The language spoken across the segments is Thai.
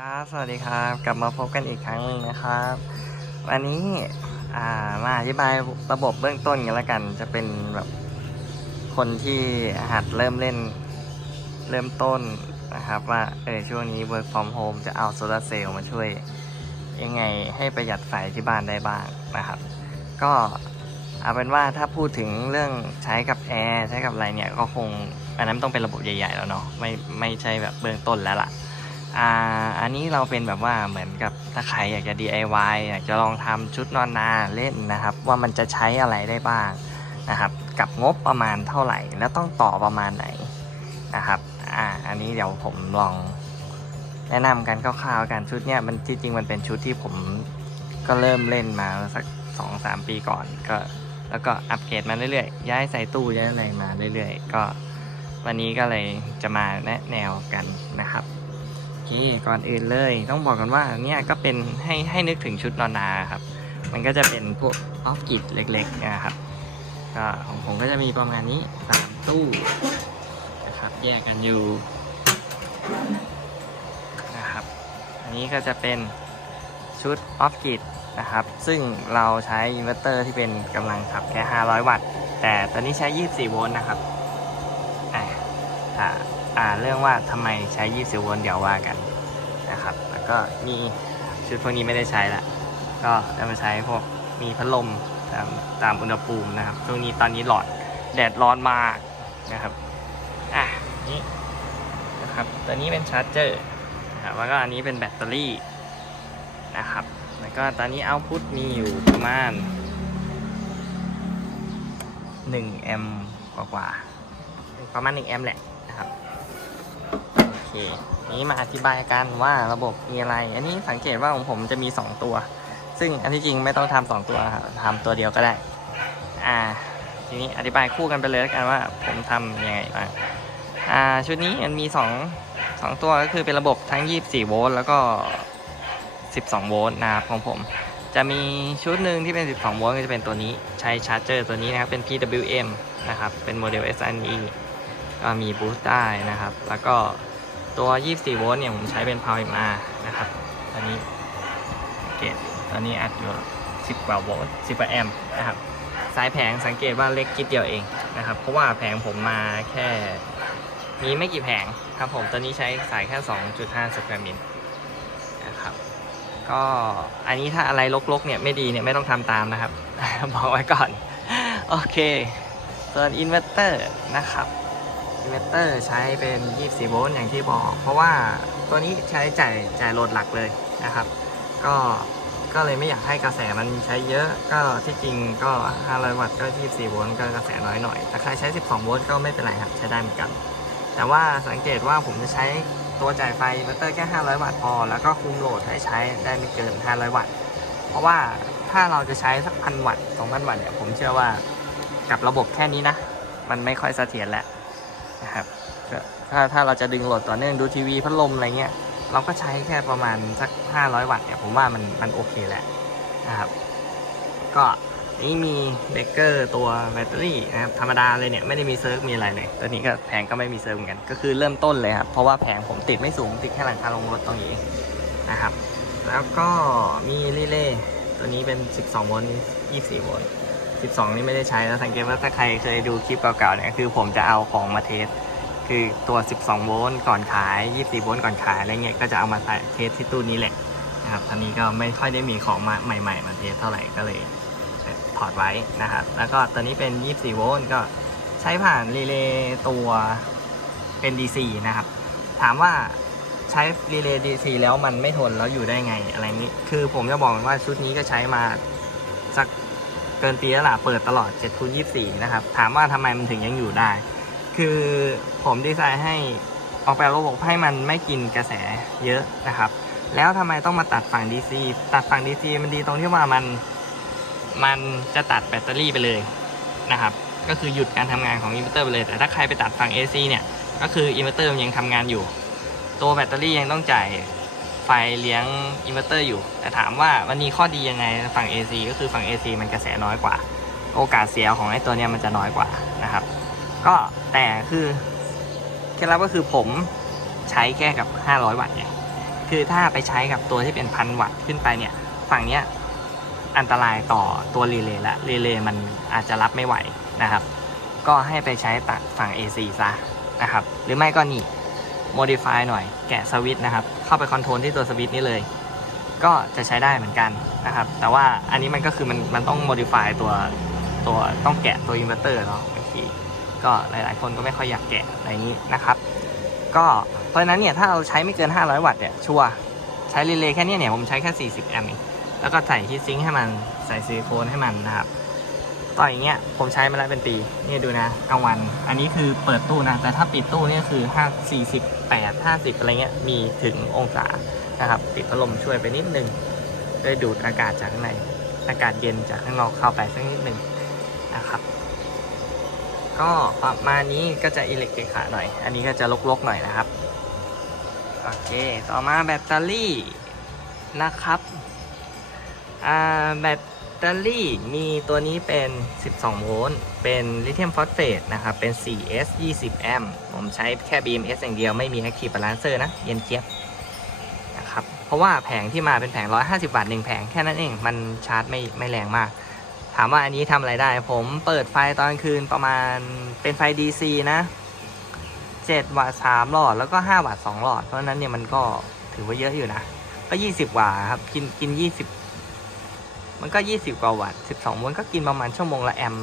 ครับ สวัสดีครับ กลับมาพบกันอีกครั้งหนึ่งนะครับ วันนี้อ่ามาอธิบายระบบเบื้องต้นกันแล้วกัน จะเป็นแบบคนที่หัดเริ่มเล่นเริ่มต้นนะครับว่าเออช่วงนี้ work from home จะเอาโซลาร์เซลล์มาช่วยยังไงให้ประหยัดไฟที่บ้านได้บ้างนะครับ ก็เอาเป็นว่าถ้าพูดถึงเรื่องใช้กับแอร์ใช้กับอะไรเนี่ยก็คงอันนั้นต้องเป็นระบบใหญ่ ๆ แล้วเนาะไม่ไม่ใช่แบบเบื้องต้นแล้วล่ะ อ่าอันนี้เราเป็นแบบว่าเหมือนกับถ้าใครอยากจะ DIY อยากจะลองทำชุดนอนนาเล่นนะครับ ว่ามันจะใช้อะไรได้บ้างนะครับ กับงบประมาณเท่าไหร่ แล้วต้องต่อประมาณไหนนะครับอ่าอันนี้เดี๋ยวผมลองแนะนำกันคร่าวๆกันชุดเนี้ยมันที่จริงมันเป็นชุดที่ผมก็เริ่มเล่นมาสักสองสามปีก่อนก็ แล้วก็อัปเกรดมาเรื่อยๆย้ายใส่ตู้ย้ายอะไรมาเรื่อยๆ ก็วันนี้ก็เลยจะมาแนะแนวกันนะครับ เคก่อนอื่นเลยต้องบอกกันว่าเนี่ยก็เป็นให้ให้นึกถึงชุดนอนนาครับ มันก็จะเป็นพวกออฟกิดเล็กๆนะครับก็ของผมก็จะมีประมาณนี้สามตู้นะครับแยกกันอยู่นะครับ อันนี้ก็จะเป็นชุดออฟกิดนะครับ ซึ่งเราใช้อินเวอร์เตอร์ที่เป็นกำลังขับแค่ 500 วัตต์ แต่ตอนนี้ใช้ 24 โวลต์นะครับอ่า อ่าเรื่องว่าทำไมใช้ 20 โวลต์เดี๋ยวว่ากันนะครับ แล้วก็มีชุดพวกนี้ไม่ได้ใช้ละก็จะมาใช้พวกมีพัดลมตามตามอุณหภูมินะครับช่วงนี้ตอนนี้หลอดแดดร้อนมากนะครับอะนี่นะครับตัวนี้เป็นชาร์จเจอร์นะครับแล้วก็อันนี้เป็นแบตเตอรี่นะครับ แล้วก็ตอนนี้เอาพุทมีอยู่ประมาณ1แอมป์กว่าๆประมาณ1แอมป์แหละนะครับ เค นี้มาอธิบายกันว่าระบบมีอะไร อันนี้สังเกตว่าของผมจะมี 2 ตัว ซึ่งอันที่จริงไม่ต้องทำสองตัวครับทำตัวเดียวก็ได้ อ่า ทีนี้อธิบายคู่กันไปเลยแล้วกันว่าผมทำยังไงบ้าง อ่า ชุดนี้มันมี 2 2 ตัวก็คือเป็นระบบทั้ง 24 โวลต์แล้วก็ 12 โวลต์นะครับของผม จะมีชุดหนึ่งที่เป็น 12 โวลต์ก็จะเป็นตัวนี้ใช้ชาร์จเจอร์ตัวนี้นะครับ เป็น PWM นะครับ เป็นโมเดล SNE ก็มีบูสต์ได้นะครับ แล้วก็ ตัว 24 โวลต์เนี่ย ผมใช้เป็น Power MR นะครับ ตอนนี้สังเกตตอนนี้อัดอยู่ 10 กว่าโวลต์10กว่าแอมป์นะครับ สายแผงสังเกตว่าเล็กจิดเดียวเองนะครับ เพราะว่าแผงผมมาแค่มีไม่กี่แผงครับผม ตอนนี้ใช้สายแค่ 2.5 สแควร์มิลนะครับ ก็อันนี้ถ้าอะไรลกๆ เนี่ยไม่ดีเนี่ยไม่ต้องทำตามนะครับ บอกไว้ก่อน โอเคส่วนอินเวอร์เตอร์นะครับ อินเวอร์เตอร์ใช้เป็น 24 โวลต์อย่างที่บอก เพราะว่าตัวนี้ใช้จ่ายจ่ายโหลดหลักเลยนะครับ ก็ก็เลยไม่อยากให้กระแสมันใช้เยอะก็ที่จริงก็ 500 วัตต์ก็ 24 โวลต์ก็กระแสน้อยหน่อย แต่ใครใช้ 12 โวลต์ก็ไม่เป็นไรครับใช้ได้เหมือนกัน แต่ว่าสังเกตว่าผมจะใช้ตัวจ่ายไฟอินเวอร์เตอร์แค่ 500 วัตต์พอ แล้วก็คุมโหลดให้ใช้ได้ไม่เกิน 500 วัตต์ เพราะว่าถ้าเราจะใช้สักพันวัตต์2,000วัตต์เนี่ยผมเชื่อว่ากับระบบแค่นี้นะ มันไม่ค่อยเสถียรแล้ว นะครับถ้าถ้าเราจะดึงโหลดต่อเนื่องดูทีวีพัดลมอะไรเงี้ยเราก็ใช้แค่ประมาณสัก 500 วัตต์เนี่ยผมว่ามันมันโอเคแหละนะครับ ก็นี่มีเบเกอร์ตัวแบตเตอรี่นะครับธรรมดาเลยเนี่ยไม่ได้มีเซิร์ฟมีอะไรเลย ตัวนี้ก็แผงก็ไม่มีเซิร์ฟเหมือนกัน ก็คือเริ่มต้นเลยครับ เพราะว่าแผงผมติดไม่สูงติดแค่หลังคาลงรถตรงนี้นะครับ แล้วก็มีรีเลย์ตัวนี้เป็น 12 โวลต์24 โวลต์ 12 นี่ไม่ได้ใช้แล้วสังเกตว่าถ้าใครเคยดูคลิปเก่าๆเนี่ยคือผมจะเอาของมาเทสคือตัว 12 โวลต์ก่อนขาย 24 โวลต์ก่อนขายอะไรเงี้ยก็จะเอามาใส่เทสที่ตู้นี้แหละนะครับตอนนี้ก็ไม่ค่อยได้มีของมาใหม่ ๆ มาเทสเท่าไหร่ก็เลยถอดไว้นะครับ แล้วก็ตัวนี้เป็น 24 โวลต์ก็ใช้ผ่านรีเลย์ตัวเป็น DC นะครับ ถามว่าใช้รีเลย์ DC แล้วมันไม่ทนแล้วอยู่ได้ไงอะไรนี้ คือผมจะบอกว่าชุดนี้ก็ใช้มาสัก เกินปีแล้วล่ะเปิดตลอด7คูณ24 นะครับ ถามว่าทำไมมันถึงยังอยู่ได้ คือผมดีไซน์ให้ออกแบบระบบให้มันไม่กินกระแสเยอะนะครับ แล้วทำไมต้องมาตัดฝั่ง DC ตัดฝั่ง DC มันดีตรงที่ว่ามันมันจะตัดแบตเตอรี่ไปเลยนะครับ ก็คือหยุดการทำงานของอินเวอร์เตอร์ไปเลย แต่ถ้าใครไปตัดฝั่ง AC เนี่ย ก็คืออินเวอร์เตอร์มันยังทำงานอยู่ ตัวแบตเตอรี่ยังต้องจ่าย ฟเลี้ยงอินเวอร์เตอร์อยู่ แต่ถามว่ามันมีข้อดียังไงฝั่ง AC ก็คือฝั่ง AC มันกระแสน้อยกว่า โอกาสเสียของไอ้ตัวเนี้ยมันจะน้อยกว่านะครับ ก็แต่คือเคล็ดลับก็คือผมใช้แค่กับ 500 วัตต์ไงคือถ้าไปใช้กับตัวที่เป็นพันวัตต์ขึ้นไปเนี่ยฝั่งเนี้ยอันตรายต่อตัวรีเลย์ละรีเลย์มันอาจจะรับไม่ไหวนะครับ ก็ให้ไปใช้ตัดฝั่ง AC ซะนะครับ หรือไม่ก็นี่ modify หน่อยแกะสวิตช์นะครับ เข้าไปคอนโทรลที่ตัวสวิตช์นี้เลย ก็จะใช้ได้เหมือนกันนะครับ แต่ว่าอันนี้มันก็คือมันมันต้อง modify ตัวตัวต้องแกะตัวอินเวอร์เตอร์เนาะบางทีก็หลายๆ คนก็ไม่ค่อยอยากแกะอะไรนี้นะครับ ก็เพราะฉะนั้นเนี่ยถ้าเราใช้ไม่เกิน 500 วัตต์เนี่ยชัวใช้รีเลย์แค่เนี้ยเนี่ยผมใช้แค่ 40 แอมป์แล้วก็ใส่ฮีทซิงค์ให้มันใส่ซิลิโคนให้มันนะครับ ต่ออย่างเงี้ยผมใช้มาแล้วเป็นปีนี่ดูนะกลางวัน อันนี้คือเปิดตู้นะ แต่ถ้าปิดตู้นี่คือ5 48 50อะไรเงี้ยมีถึงองศานะครับปิดพัดลมช่วยไปนิดนึงได้ดูดอากาศจากข้างในอากาศเย็นจากข้างนอกเข้าไปสักนิดนึงนะครับก็ประมาณนี้ก็จะอิเล็กทริกขาหน่อย อันนี้ก็จะลกๆหน่อยนะครับ โอเค ต่อมาแบตเตอรี่นะครับ อ่า แบต ตอรี่มีตัวนี้เป็น 12 โวลต์ เป็นลิเธียมฟอสเฟตนะครับ เป็น 4S 20 แอมป์ผมใช้แค่ BMS อย่างเดียวไม่มี Active Balancer นะ เย็นเจี๊ยบนะครับ เพราะว่าแผงที่มาเป็นแผง 150 วัตต์หนึ่งแผงแค่นั้นเอง มันชาร์จไม่ไม่แรงมาก ถามว่าอันนี้ทำอะไรได้ ผมเปิดไฟตอนคืนประมาณเป็นไฟ DC นะ 7 วัตต์ 3 หลอด แล้วก็ 5 วัตต์ 2 หลอด เพราะฉะนั้นเนี่ยมันก็ถือว่าเยอะอยู่นะ ก็ 20กว่าครับ กินกิน 20 มันก็ 20 กว่าวัตต์ 12โวลต์ก็กินประมาณชั่วโมงละแอม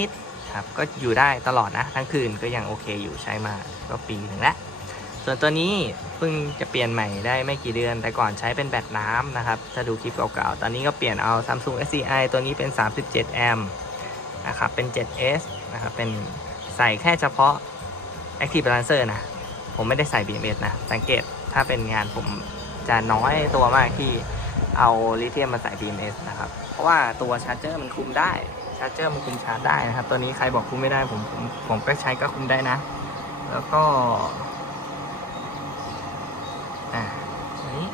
นิดๆครับ ก็อยู่ได้ตลอดนะ ทั้งคืนก็ยังโอเคอยู่ใช้มาก็ปีหนึ่งแล้วส่วนตัวนี้เพิ่งจะเปลี่ยนใหม่ได้ไม่กี่เดือน แต่ก่อนใช้เป็นแบตน้ำนะครับ ถ้าดูคลิปเก่าๆ ตอนนี้ก็เปลี่ยนเอา Samsung SCI ตัวนี้เป็น 37 แอมนะครับ เป็น 7S นะครับ เป็นใส่แค่เฉพาะ Active Balancer นะ ผมไม่ได้ใส่ BMS นะ สังเกตถ้าเป็นงานผมจะน้อยตัวมากที่ เอาลิเธียมมาใส่ BMS นะครับ เพราะว่าตัวชาร์จเจอร์มันคุมได้ ชาร์จเจอร์มันคุมชาร์จได้นะครับ ตัวนี้ใครบอกคุมไม่ได้ผมผมผมก็ใช้ก็คุมได้นะ แล้วก็ อ่านี้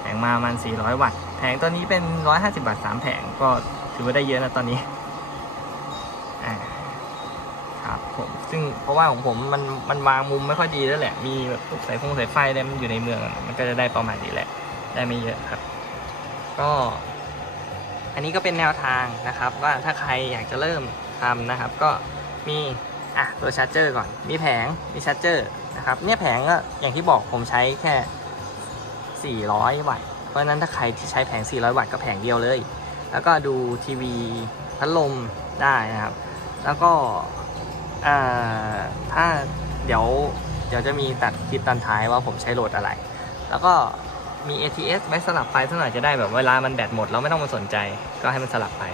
แผงมามัน 400 วัตต์ แผงตัวนี้เป็น 150บาท3แผง ก็ถือว่าได้เยอะนะตอนนี้ อ่า ครับผม ซึ่งเพราะว่าของผมมันมันวางมุมไม่ค่อยดีแล้วแหละ มีแบบสายฟงสายไฟอะไรมันอยู่ในเมือง มันก็จะได้ประมาณนี้แหละ ได้ไม่เยอะครับ ก็ อันนี้ก็เป็นแนวทางนะครับ ว่าถ้าใครอยากจะเริ่มทำนะครับ ก็มีอะตัวชาร์จเจอร์ก่อน มีแผง มีชาร์จเจอร์นะครับ เนี่ยแผงก็อย่างที่บอกผมใช้แค่ 400 วัตต์ เพราะนั้นถ้าใครที่ใช้แผง 400 วัตต์ก็แผงเดียวเลย แล้วก็ดูทีวีพัดลมได้นะครับ แล้วก็อ่าถ้าเดี๋ยวเดี๋ยวจะมีตัดคลิปตอนท้ายว่าผมใช้โหลดอะไร แล้วก็ มี ATS ไว้สลับไฟสักหน่อยจะได้แบบเวลามันแบตหมดเราไม่ต้องมาสนใจ ก็ให้มันสลับไป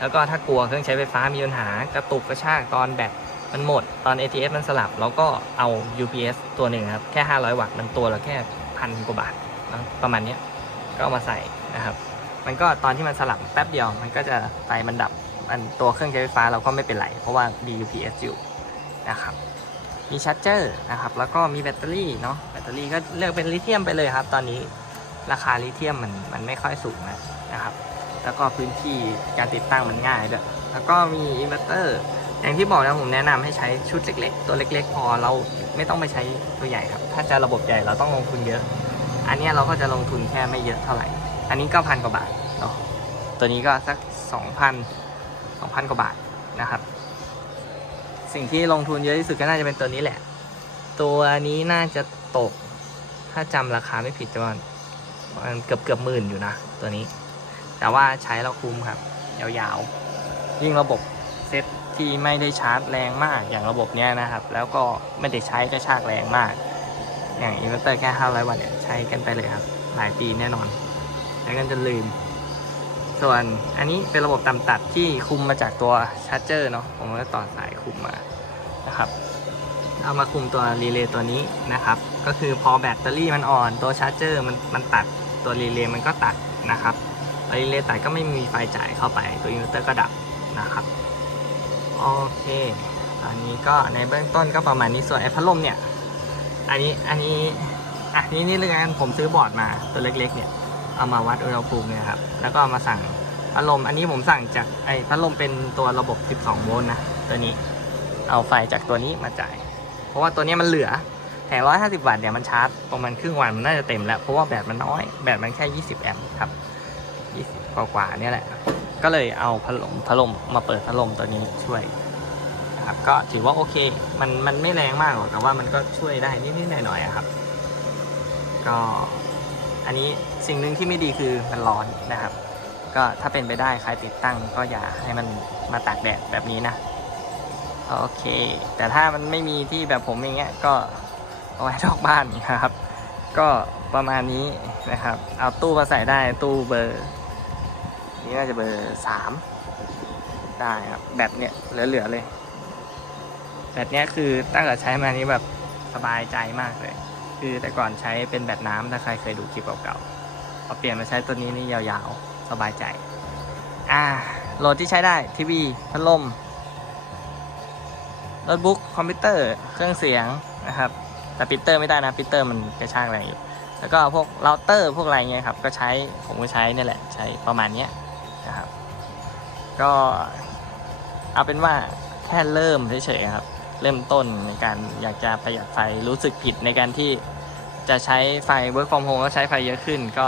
แล้วก็ถ้ากลัวเครื่องใช้ไฟฟ้ามีปัญหากระตุกกระชากตอนแบตมันหมดตอน ATS มันสลับเราก็เอา UPS ตัวหนึ่งครับแค่ 500 วัตต์มันตัวละแค่พันกว่าบาทนะประมาณนี้ก็เอามาใส่นะครับ มันก็ตอนที่มันสลับแป๊บเดียว มันก็จะไฟมันดับมันตัวเครื่องใช้ไฟฟ้าเราก็ไม่เป็นไร เพราะว่ามี UPS อยู่นะครับมีชาร์จเจอร์นะครับแล้วก็มีแบตเตอรี่เนาะแบตเตอรี่ก็เลือกเป็นลิเธียมไปเลยครับ ตอนนี้ ราคาลิเธียมมันมันไม่ค่อยสูงนะนะครับ แล้วก็พื้นที่การติดตั้งมันง่ายด้วยแล้วก็มีอินเวอร์เตอร์อย่างที่บอกนะผมแนะนำให้ใช้ชุดเล็ก ๆ ตัวเล็ก ๆ พอเราไม่ต้องไปใช้ตัวใหญ่ครับ ถ้าจะระบบใหญ่เราต้องลงทุนเยอะ อันนี้เราก็จะลงทุนแค่ไม่เยอะเท่าไหร่ อันนี้ก็พันกว่าบาทตัวนี้ก็สักสองพันสองพันกว่าบาทนะครับ สิ่งที่ลงทุนเยอะที่สุดก็น่าจะเป็นตัวนี้แหละ ตัวนี้น่าจะตกถ้าจำราคาไม่ผิดจะประมาณ เกือบเกือบหมื่นอยู่นะ ตัวนี้ แต่ว่าใช้แล้วคุ้มครับ ยาวๆ ยิ่งระบบเซตที่ไม่ได้ชาร์จแรงมากอย่างระบบเนี้ยนะครับ แล้วก็ไม่ได้ใช้กระชากแรงมาก อย่างอินเวอร์เตอร์แค่ 500 วัตต์เนี่ยใช้กันไปเลยครับ หลายปีแน่นอนใช้กันจนลืม ส่วนอันนี้เป็นระบบต่ำตัดที่คุมมาจากตัวชาร์จเจอร์เนาะผมก็ต่อสายคุมมานะครับเอามาคุมตัวรีเลย์ตัวนี้นะครับ ก็คือพอแบตเตอรี่มันอ่อนตัวชาร์จเจอร์มันมันตัด ตัวรีเลย์มันก็ตัดนะครับรีเลย์ตัดก็ไม่มีไฟจ่ายเข้าไปตัวอินเวอร์เตอร์ก็ดับนะครับโอเคอันนี้ก็ในเบื้องต้นก็ประมาณนี้ส่วนไอ้พัดลมเนี่ยอันนี้อันนี้อะนี่นี่เลยกันผมซื้อบอร์ดมาตัวเล็กๆเนี่ยเอามาวัดอุณหภูมิเนี่ยครับแล้วก็ามาสั่งพัดลมอันนี้ผมสั่งจากไอ้พัดลมเป็นตัวระบบ 12 โวลต์นะตัวนี้เอาไฟจากตัวนี้มาจ่าย เพราะว่าตัวนี้มันเหลือ แผง150วัตต์เนี่ยมันชาร์จประมาณครึ่งวันมันน่าจะเต็มแล้ว เพราะว่าแบตมันน้อย แบตมันแค่20แอมป์ครับ20กว่าๆเนี่ยแหละ ก็เลยเอาพัดลมพัดลมมาเปิดพัดลมตัวนี้ช่วยนะครับก็ถือว่าโอเค มันมันไม่แรงมากหรอกแต่ว่ามันก็ช่วยได้นิดๆหน่อยๆอะครับ ก็อันนี้สิ่งหนึ่งที่ไม่ดีคือมันร้อนนะครับ ก็ถ้าเป็นไปได้ใครติดตั้งก็อย่าให้มันมาตากแดดแบบนี้นะ โอเค แต่ถ้ามันไม่มีที่แบบผมอย่างเงี้ยก็ เอาไว้นอกบ้านนะครับ ก็ประมาณนี้นะครับ เอาตู้มาใส่ได้ตู้เบอร์ นี่น่าจะเบอร์สามได้ครับแบตเนี่ยเหลือๆเลยแบตเนี้ยคือตั้งแต่ใช้มานี้แบบสบายใจมากเลย คือแต่ก่อนใช้เป็นแบตน้ำถ้าใครเคยดูคลิปเก่าๆพอเปลี่ยนมาใช้ตัวนี้นี่ยาวๆ สบายใจ อ่าโหลดที่ใช้ได้ทีวีพัดลมโน้ตบุ๊กคอมพิวเตอร์ เครื่องเสียงนะครับ แต่ปิเตอร์ไม่ได้นะปิเตอร์มันกระชากแรงอยู่ แล้วก็พวกเราเตอร์พวกอะไรเงี้ยครับ ก็ใช้ผมก็ใช้นี่แหละ ใช้ประมาณเนี้ยนะครับ ก็เอาเป็นว่าแค่เริ่มเฉยๆครับ เริ่มต้นในการอยากจะประหยัดไฟรู้สึกผิดในการที่จะใช้ไฟ work from home แล้วใช้ไฟเยอะขึ้น ก็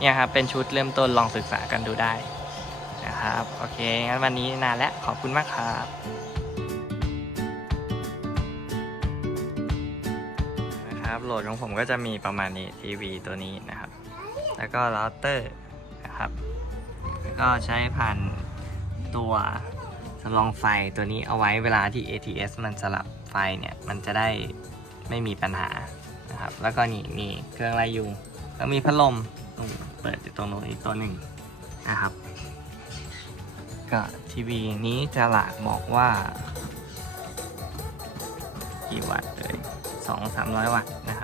เนี่ยครับเป็นชุดเริ่มต้นลองศึกษากันดูได้นะครับ โอเคงั้นวันนี้นานแล้วขอบคุณมากครับ นะครับ โหลดของผมก็จะมีประมาณนี้ทีวีตัวนี้นะครับ แล้วก็เราเตอร์นะครับแล้วก็ใช้ผ่านตัวสำรองไฟตัวนี้เอาไว้เวลาที่ ATS มันสลับไฟเนี่ย มันจะได้ไม่มีปัญหานะครับ แล้วก็นี่มีเครื่องไล่ยุงแล้วมีพัดลมตรงเปิดอยู่ตรงโน้นอีกตัวหนึ่งนะครับ ก็ทีวีนี้จะหลากบอกว่า กี่วัตต์เลย สองสามร้อยวัตต์นะ